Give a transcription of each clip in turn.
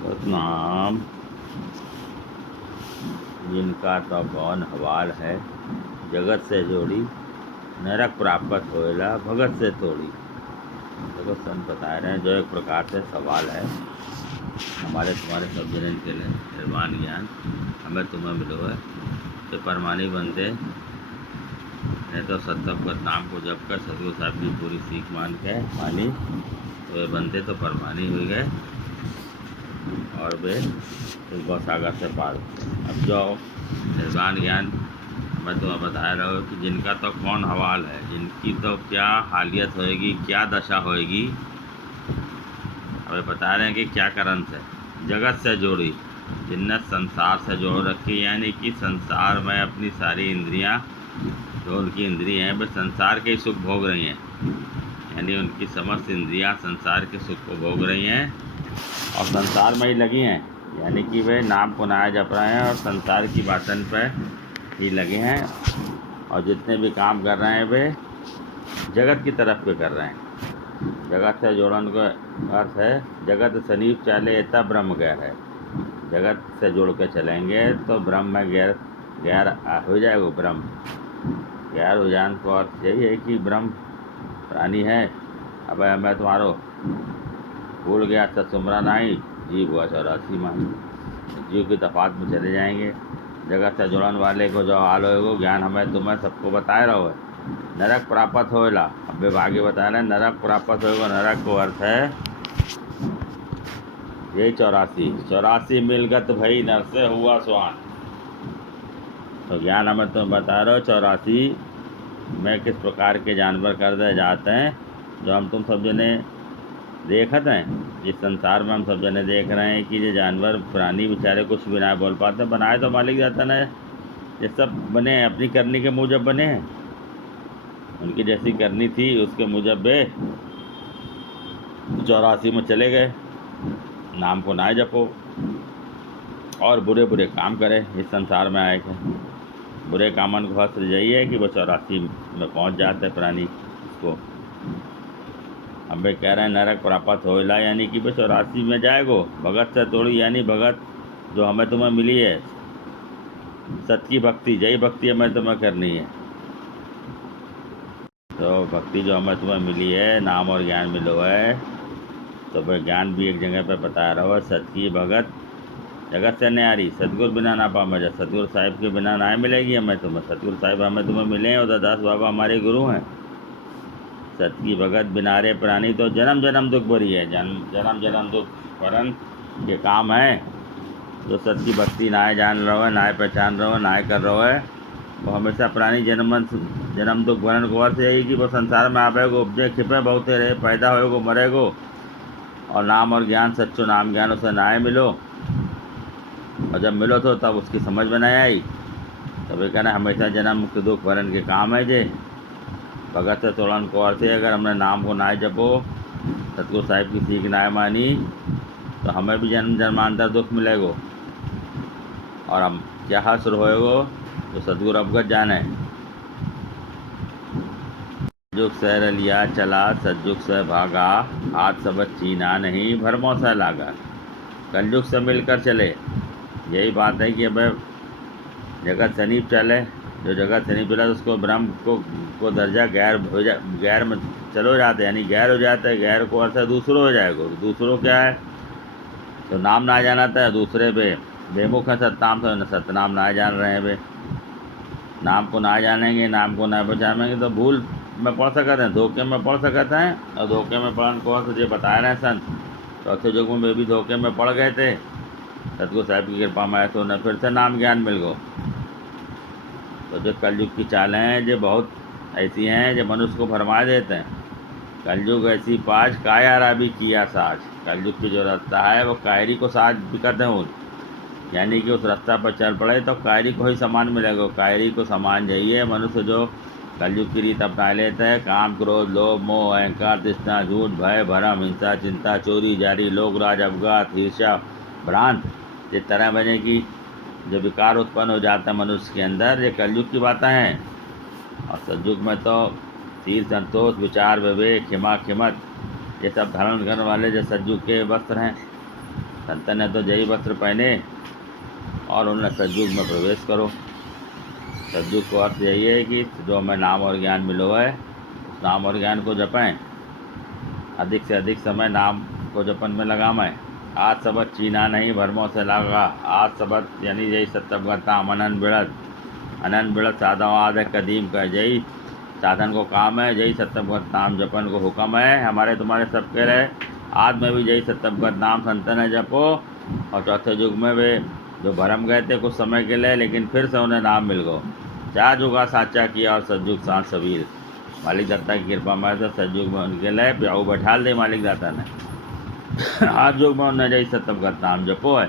सतनाम जिनका तो कौन हवाल है, जगत से जोड़ी नरक प्राप्त होएला भगत से तोड़ी। देखो संत बता रहे हैं, जो एक प्रकार से सवाल है हमारे तुम्हारे सब जन के लिए, निर्वाण ज्ञान हमें तुम्हें मिलो है तो परमानी बनते नहीं तो सत्संगत नाम को जब कर सदगुरु साहब की पूरी सीख मानी तो वे बनते तो परमानी हो गए और वे उस गौसागर से पार होते। अब जो निर्वाण ज्ञान मैं तुम्हें बता रहा हूँ कि जिनका तो कौन हवाल है, जिनकी तो क्या हालियत होएगी, क्या दशा होएगी। हमें बता रहे हैं कि क्या कारण से जगत से जोड़ी, जिनने संसार से जोड़ रखी, यानी कि संसार में अपनी सारी इंद्रियां, जो उनकी इंद्रियां हैं वे संसार के सुख भोग रही हैं, यानी उनकी समस्त इंद्रियां संसार के सुख को भोग रही हैं और संसार में ही लगी हैं, यानी कि वे नाम को नया जप रहे हैं और संसार की बातन पर ही लगे हैं और जितने भी काम कर रहे हैं वे जगत की तरफ पे कर रहे हैं। जगत से जोड़न का अर्थ है जगत सनीप चाले तब ब्रह्म गैर है। जगत से जोड़ के चलेंगे तो ब्रह्म में गैर हो जाएगा। ब्रह्म गैर हो जाने का अर्थ यही है कि ब्रह्म प्राणी है। अब मैं तुम्हारो भूल गया सत्सुमरा नहीं, जीव हुआ 84 माही, जीव की तफात में चले जाएंगे। जगत से जुड़न वाले को जो हाल होएगो ज्ञान हमें तुम्हें सबको बताए रहो है। नरक प्राप्त होएला, अब विभागी बता रहे हैं नरक प्राप्त होएगा। नरक को अर्थ है यही 84 मिलगत भई नर से हुआ स्वान। तो ज्ञान हमें तुम्हें बता रहे हो 84 में किस प्रकार के जानवर कर दे जाते हैं, जो हम तुम सब जने देखते हैं। जिस संसार में हम सब जने देख रहे हैं कि ये जानवर प्राणी बेचारे कुछ भी ना बोल पाते, बनाए तो मालिक जाता ना, ये सब बने हैं अपनी करनी के मुजब बने हैं। उनकी जैसी करनी थी उसके मुजब वे 84 में चले गए। नाम को ना जपो और बुरे बुरे काम करे, इस संसार में आए थे। बुरे कामन को हस्त जाइए कि वो 84 में पहुंच जाते प्राणी उसको। हम वे कह रहे हैं नरक प्राप्त होइला, यानी कि वो 84 में जाएगो। भगत से तोड़ी, यानी भगत जो हमें तुम्हें मिली है, सत की भक्ति, जय भक्ति हमें तुम्हें करनी है। तो भक्ति जो हमें तुम्हें मिली है, नाम और ज्ञान मिलो है, तो वह ज्ञान भी एक जगह पर बता रहा हो। सत की भगत जगत से न्यारी, सतगुरु बिना ना पावे। जब सतगुरु साहिब के बिना ना मिलेगी हमें तुम्हें। सतगुरु साहिब हमें तुम्हें मिले हैं, उदास बाबा हमारे गुरु हैं। सत की भगत बिनारे प्राणी तो जन्म जन्म दुख भरी है। जन्म जन्म दुख परन ये काम है। जो सत की भक्ति नाय जान रहो है, नाय पहचान रहो है, नाय कर रहो है, वो हमेशा प्राणी जन्म दुख भरन को अर्थ यही कि वो संसार में आवेगो, उपजे खिपे बहुते रहे, पैदा होएगो मरेगो और नाम और ज्ञान, सच्चो नाम ज्ञान उसे नाय मिलो। और जब मिलो तो तब उसकी समझ में नहीं आई, तब ये कहना हमेशा जन्म मुक्त दुख भरन के काम है। जे भगत से तोड़न को अर्थ है अगर हमने नाम को ना जपो, सतगुरु साहिब की सीख ना मानी, तो हमें भी जन्म जन्मांतर दुख मिलेगो और हम क्या हसर होएगो तो सतगुरु अवगत जाने। जुग से रलिया चला सतयुग से भागा, हाथ सबक चीना नहीं भरमों से लागा। कलयुग से मिलकर चले, यही बात है कि अब जगत सनीप चले। जो जगत सनीप चला तो उसको ब्रह्म को दर्जा गैर में चलो जाते, यानी गैर हो जाता है। गैर को अर्थ है दूसरों हो जाएगा। दूसरों क्या है तो नाम ना जाना था, दूसरे पे बेमुख है सतनाम से सतनाम ना जान रहे हैं। वे नाम को ना जानेंगे, नाम को ना पहचानेंगे तो भूल में पढ़ सकते हैं, धोखे में पढ़ सकते हैं। और धोखे में पढ़ने को अर्थ जो बता रहे हैं संत, चौथे युग में वे भी धोखे में पड़ गए थे। सतगुरु साहिब की कृपा में आए तो उन्हें फिर से नाम ज्ञान मिल गो। तो जो कलयुग की चालें हैं जो बहुत ऐसी हैं जो मनुष्य को भरमा देते हैं। कलयुग ऐसी पाज कायारा भी किया साज। कलयुग की जो रास्ता है वो कायरी को साज भी करते हैं, यानी कि उस रास्ता पर चल पड़े तो कायरी को ही सामान मिलेगा। कायरी को सामान चाहिए मनुष्य जो कलयुग की रीत अपना लेते हैं। काम क्रोध लोभ मोह अहंकार तृष्णा झूठ भय भरम हिंसा चिंता चोरी जारी लोग राज अवगात ईर्ष्या भ्रांत, जिस तरह बने की जो विकार उत्पन्न हो जाता है मनुष्य के अंदर, ये कलयुग की बातें हैं। और सतयुग में तो शील संतोष विचार विवेक क्षमा खिमत ये सब धारण करने वाले जो सतयुग के वस्त्र हैं। संतन ने तो जय वस्त्र पहने और उन्हें सतयुग में प्रवेश करो। सतयुग का अर्थ यही है कि जो हमें नाम और ज्ञान मिलो है, उस नाम और ज्ञान को जपें, अधिक से अधिक समय नाम को जपन में लगावें। आज सबद चीना नहीं भरमों से लगा, आज सबद यानी जय सत्यवता अनन बिड़त साधव आदि कदीम का जय साधन को काम है, जय सत्यवत नाम जपन को हुक्म है। हमारे तुम्हारे सबके रहे आज में भी जय सत्यवत नाम संतन है जपो। और चौथे युग में वे जो भरम गए थे कुछ समय के लिए, लेकिन फिर से उन्हें नाम मिल गो। चार युगा साचा किया और सतयुग सांस सबीर। मालिक दाता की कृपा में तो सतयुग में उनके लिए प्याऊ बैठाल दे मालिक दाता ने। आज युग में उन्हें जय सत्यवत नाम जपो है।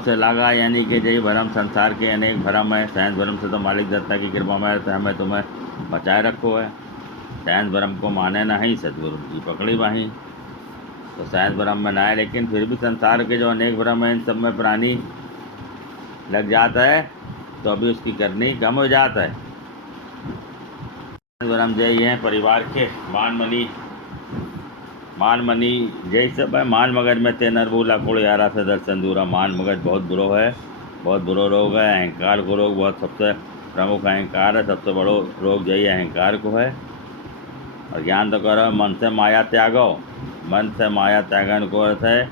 से लागा यानी कि जय भरम संसार के अनेक भरम है। सैंस भरम से तो मालिक दत्ता की कृपा में हमें तुम्हें बचाए रखो है। सैंस भरम को माने नहीं सतगुरु की पकड़ी बाही, तो सैंस भरम में ना है, लेकिन फिर भी संसार के जो अनेक भरम है इन सब में प्राणी लग जाता है तो अभी उसकी करनी कम हो जाता है। सैंस भरम जय है परिवार के मान मनी जय सब है। मान मगज में ते नरबूला कोड़ यारा से दर्शन दूरा। मान मगज बहुत बुरो है, बहुत बुरो रोग है। अहंकार को रोग बहुत सबसे प्रमुख अहंकार है, सबसे बड़ो रोग यही अहंकार को है। और ज्ञान तो करो मन से माया त्यागो। मन से माया त्यागन को अर्थ है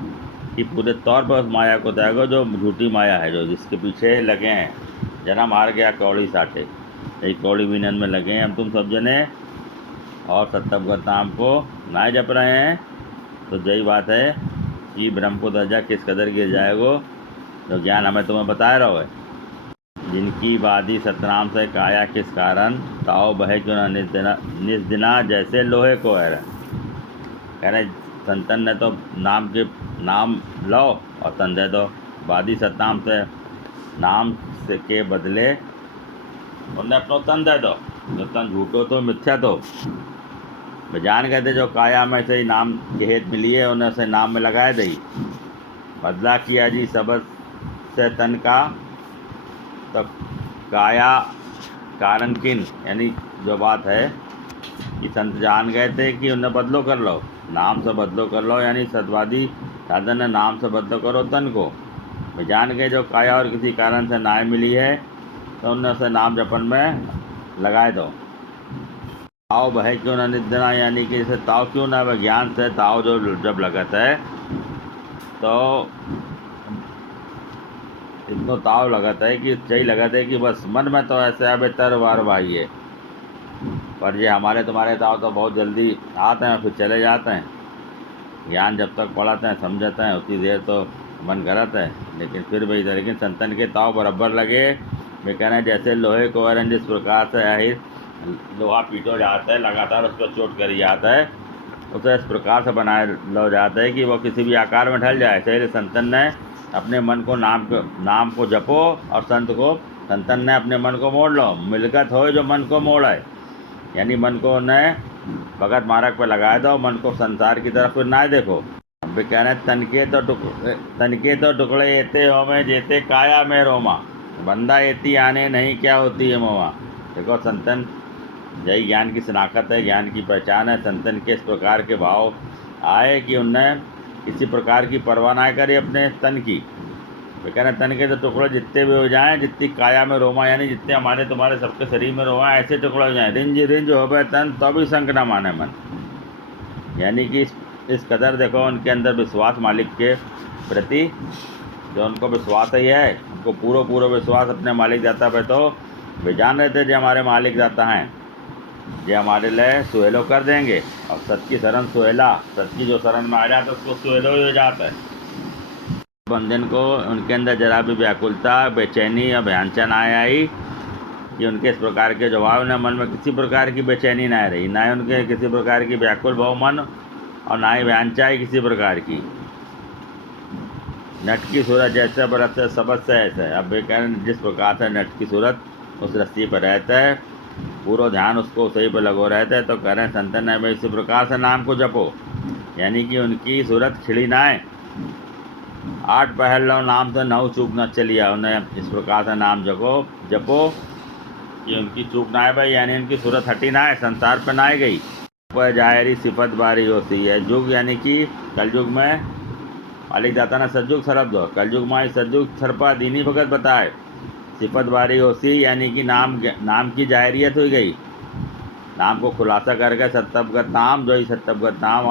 कि पूरे तौर पर उस माया को त्यागो जो झूठी माया है, जो जिसके पीछे लगे हैं। जन्म हार गया कौड़ी साठे, यही कौड़ी विनन में लगे हैं हम तुम सब जने, और सत्यवत नाम को ना जप रहे हैं। तो यही बात है कि ब्रह्म को दर्जा किस कदर गिर जाएगो, जो ज्ञान हमें तुम्हें बता रहा है। जिनकी वादी सतनाम से काया किस कारण, ताओ बहे क्यों ना निस्दिना जैसे लोहे को है। कह रहे संतन ने तो नाम लो और तन दे दो। वादी सतनाम से नाम से के बदले उन्हें अपना तन दे दो। जो तन झूठो तो मिथ्या तो जान गए थे, जो काया में से ही नाम के हेत मिली है उन्हें से नाम में लगाए दई। बदला किया जी सबद से तन का, तो काया कारण किन, यानी जो बात है कि संत जान गए थे कि उन्हें बदलो कर लो, नाम से बदलो कर लो, यानी सतवादी साधन है नाम से बदलो करो तन को। जान गए जो काया और किसी कारण से नाय मिली है तो उन्हें से नाम जपन में लगाए दो। ताव बहे क्यों ना निधना, यानी कि इसे ताव क्यों ना, वह ज्ञान से ताव जो जब लगत है तो इतना ताव लगता है कि यही लगता है कि बस मन में तो ऐसे अब तर बार भाई है, पर ये हमारे तुम्हारे ताव तो बहुत जल्दी आते हैं फिर चले जाते हैं। ज्ञान जब तक पढ़ाते हैं समझाते हैं उतनी देर तो मन करता है, लेकिन फिर वही था। लेकिन संतन के ताव बराबर लगे। वे कह रहे हैं जैसे लोहे को अरन जिस प्रकार से आहिर लोहा पीटो जाता है, लगातार उस पर चोट करी जाता है, उसे इस प्रकार से बनाए लो जाता है कि वो किसी भी आकार में ढल जाए। सही संतन ने अपने मन को नाम को जपो, और संतन ने अपने मन को मोड़ लो। मिलकत हो जो मन को मोड़े, यानी मन को उन्हें भगत मार्ग पर लगा दो, मन को संसार की तरफ फिर ना देखो। वे कह रहे तनके तो टुकड़े एते हो में जेते काया में रोमा, बंदा एती आने नहीं क्या होती है मोमा। देखो संतन यही ज्ञान की शनाख्त है, ज्ञान की पहचान है। संतन के इस प्रकार के भाव आए कि उन्हें किसी प्रकार की परवाह ना करे अपने तन की। वे कह रहे तन के तो टुकड़े जितने भी हो जाएं, जितनी काया में रोमा, यानी जितने हमारे तुम्हारे सबके शरीर में रोमा ऐसे टुकड़े हो जाएं, रिंज हो गए तन तो भी संक ना माने मन। यानी कि इस कदर देखो उनके अंदर विश्वास मालिक के प्रति, जो उनको विश्वास ही है, उनको पूरा विश्वास अपने मालिक दाता पे, तो वे जान रहे थे जो हमारे मालिक दाता हैं, जो हमारे लिए सुहेलो कर देंगे। और सत की शरण सुहेला, सत की जो शरण में आ जाता है उसको सुहेलो ही हो जाता है। बंधन को उनके अंदर जरा भी व्याकुलता, बेचैनी या भयांचा ना आई कि उनके इस प्रकार के जवाब न मन में किसी प्रकार की बेचैनी ना रही, ना ही उनके किसी प्रकार की व्याकुल भाव मन, और ना ही भयांचा ही किसी प्रकार की। नट की सूरत जैसे बरत से सबद से ऐसे। अब वे कह रहे हैं जिस प्रकार से नट की सूरत उस रस्सी पर रहता है, पूरा ध्यान उसको सही पर लगो रहता है, तो कह रहे हैं संतन है भाई इसी प्रकार से नाम को जपो, यानी कि उनकी सूरत खिड़ी ना है। 8 पहर लो नाम से 9 चूक न चलिया, उन्हें इस प्रकार से नाम जपो कि उनकी चूक ना है भाई, यानी उनकी सूरत हटी ना है, संसार पर ना गई। पर जाहिरी सिफत बारी होती है। युग यानी कि कलयुग में मालिक दाता ने सतयुग शरद दो कलयुग माई सतयुग छरपा दीनी भगत बताए सिफत बारी होसी, यानी कि नाम की जाहिरियत हो गई। नाम को खुलासा करके सत्तबगत नाम जो ही सत्तबगत नाम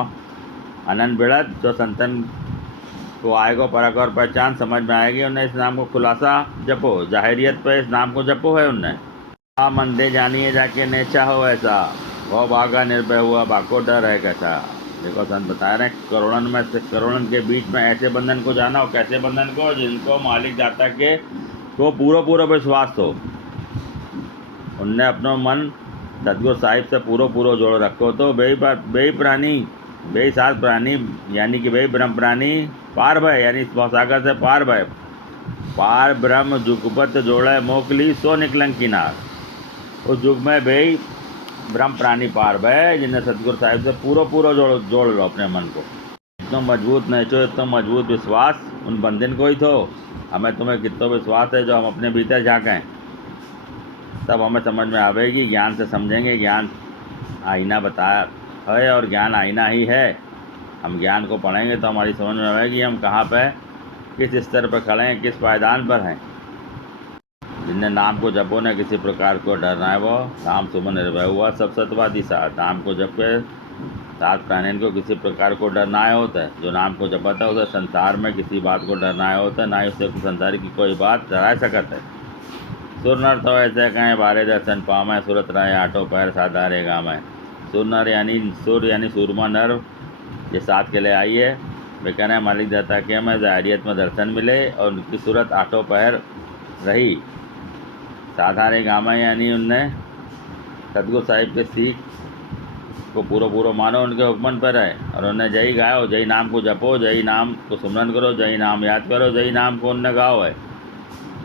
अनंत बिड़त जो संतन को आएगो परख और पहचान समझ में आएगी। उन्हें इस नाम को खुलासा जपो, जाहिरियत पे इस नाम को जपो है उन्हें। मंदे जानिए जाके नेचा हो ऐसा, वो भागा निर्भय हुआ भाको डर है कैसा। देखो संत बता रहे हैं करोड़न में से करोड़न के बीच में ऐसे बंधन को जाना हो, कैसे बंधन को, जिनको मालिक दाता के को पूरा विश्वास हो। उनने अपना मन सतगुरु साहिब से पूरा जोड़ रखो तो बेई प्राणी बेई सात प्राणी यानी कि बेई ब्रह्म प्राणी पार भय, यानी भवसागर से पार भय पार ब्रह्म जुगपत जोड़े मोकली सो निकलन किनार। उस युग में बेई ब्रह्म प्राणी पार भय जिन्हें सतगुरु साहिब से पूरा जोड़ लो अपने मन को। इतना मजबूत नेचो, इतना मजबूत विश्वास उन बंधन को ही तो। हमें तुम्हें कितना विश्वास है जो हम अपने भीतर झाँकें, तब हमें समझ में आवेगी। ज्ञान से समझेंगे, ज्ञान आईना बताया है और ज्ञान आईना ही है। हम ज्ञान को पढ़ेंगे तो हमारी समझ में आएगी हम कहाँ पे किस स्तर पर खड़े हैं, किस पायदान पर हैं। जिनने नाम को जपो ने किसी प्रकार को डरना है, वो नाम सुमन निर्भय हुआ सब सतवादी साथ। नाम को जप के सात प्राणियों को किसी प्रकार को डरना है होता है। जो नाम को जपता है उसे संसार में किसी बात को डरना है होता है, ना ही उसे संसार की कोई बात डरा सकता है। सुर नर तो ऐसे कहें बारे दर्शन पावे, सुरत राय आठों पैर साधारे गाँव है। सुर नर यानी सूरमा नर ये साथ के लिए आई है। वे कह रहे हैं मालिक दाता के हमें ज़ाहिरियत में दर्शन मिले और उनकी सूरत आठों पैर रही। साधारे गामा यानी उनने सतगुरु साहिब के सीख को पूरा मानो, उनके हुक्मन पर है और उन्हें जय गाओ, जय नाम को जपो, जय नाम को सुमरन करो, जय नाम याद करो, जय नाम को उनने गाओ है।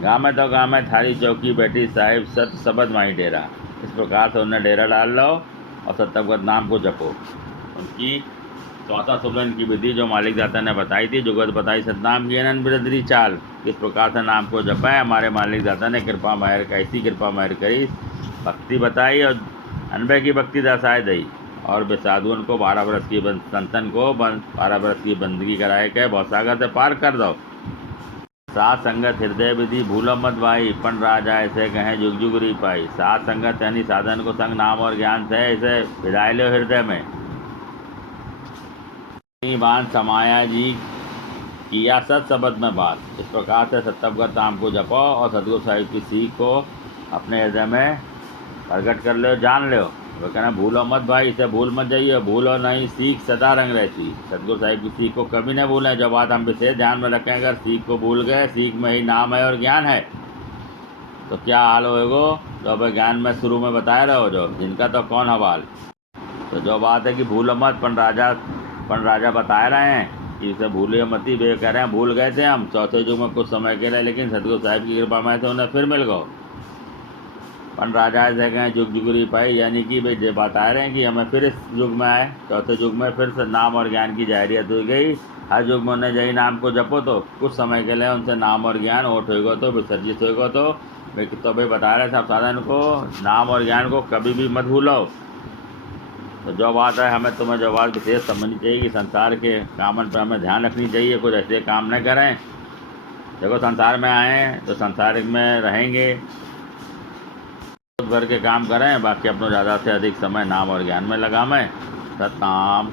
गाँव में तो गाँव में थारी चौकी बैठी साहिब सत शब्द माही डेरा। इस प्रकार से उन्हें डेरा डाल लो और सतभगत नाम को जपो। उनकी चौथा सुमरन की विधि जो मालिक दाता ने बताई थी, जुगत बताई सतनाम की अनंत बिरदरी चाल, किस प्रकार से नाम को जपाए। हमारे मालिक दाता ने कृपा महर का ऐसी कृपा महर करी, भक्ति बताई और अनबे की भक्ति दर्शाए दी और बेसाधुअन को 12 बरस की संतन को 12 बरस की बंदगी कराए के भवसागर से पार कर दो। सात संगत हृदय विधि भूलो मत भाई, पण राजा ऐसे कहें जुग जुग री पाई। सात संगत यानी साधन को संग नाम और ज्ञान से इसे विदाय लो हृदय में। बान समाया जी किया सत शब्द में बात। इस प्रकार से सतभगत नाम को जपो और सतगुरु साहिब की सीख को अपने हृदय में प्रकट कर लो, जान लो। वो कहना भूलो मत भाई, इसे भूल मत जाइए, भूलो नहीं, सीख सदा रंग रहती। सतगुरु साहिब की सीख को कभी नहीं भूलें। जो बात हम विशेष ध्यान में रखें, अगर सीख को भूल गए, सीख में ही नाम है और ज्ञान है, तो क्या हाल होएगो। तो अब ज्ञान में शुरू में बताया रहो जो जिनका तो कौन हवाल। तो जो बात है कि भूलो मत, पण राजा बता रहे हैं कि इसे भूले मती। वे कह रहे हैं भूल गए थे हम चौथे युग में कुछ समय के लिए, लेकिन सतगुरु साहिब की कृपा में तो उन्हें फिर मिल गो। पण राजा ऐसे कहें जुग जुगरी पाई, यानी कि भाई ये बता रहे हैं कि हमें फिर इस युग में आए, चौथे युग में फिर से नाम और ज्ञान की जाहिरियत हो गई। हर युग में उन्हें जय नाम को जपो तो कुछ समय के लिए उनसे नाम और ज्ञान ओट होगा तो विसर्जित होगा। तो भाई बता रहे सब साधन को नाम और ज्ञान को कभी भी मत भूलो। तो जो बात है हमें तुम्हें जो बात विशेष समझनी चाहिए कि संसार के कामन पर हमें ध्यान रखनी चाहिए, कुछ ऐसे काम न करें। देखो संसार में आए तो संसार में रहेंगे, भर के काम करें, बाकी अपना ज़्यादा से अधिक समय नाम और ज्ञान में लगाएं। सतनाम।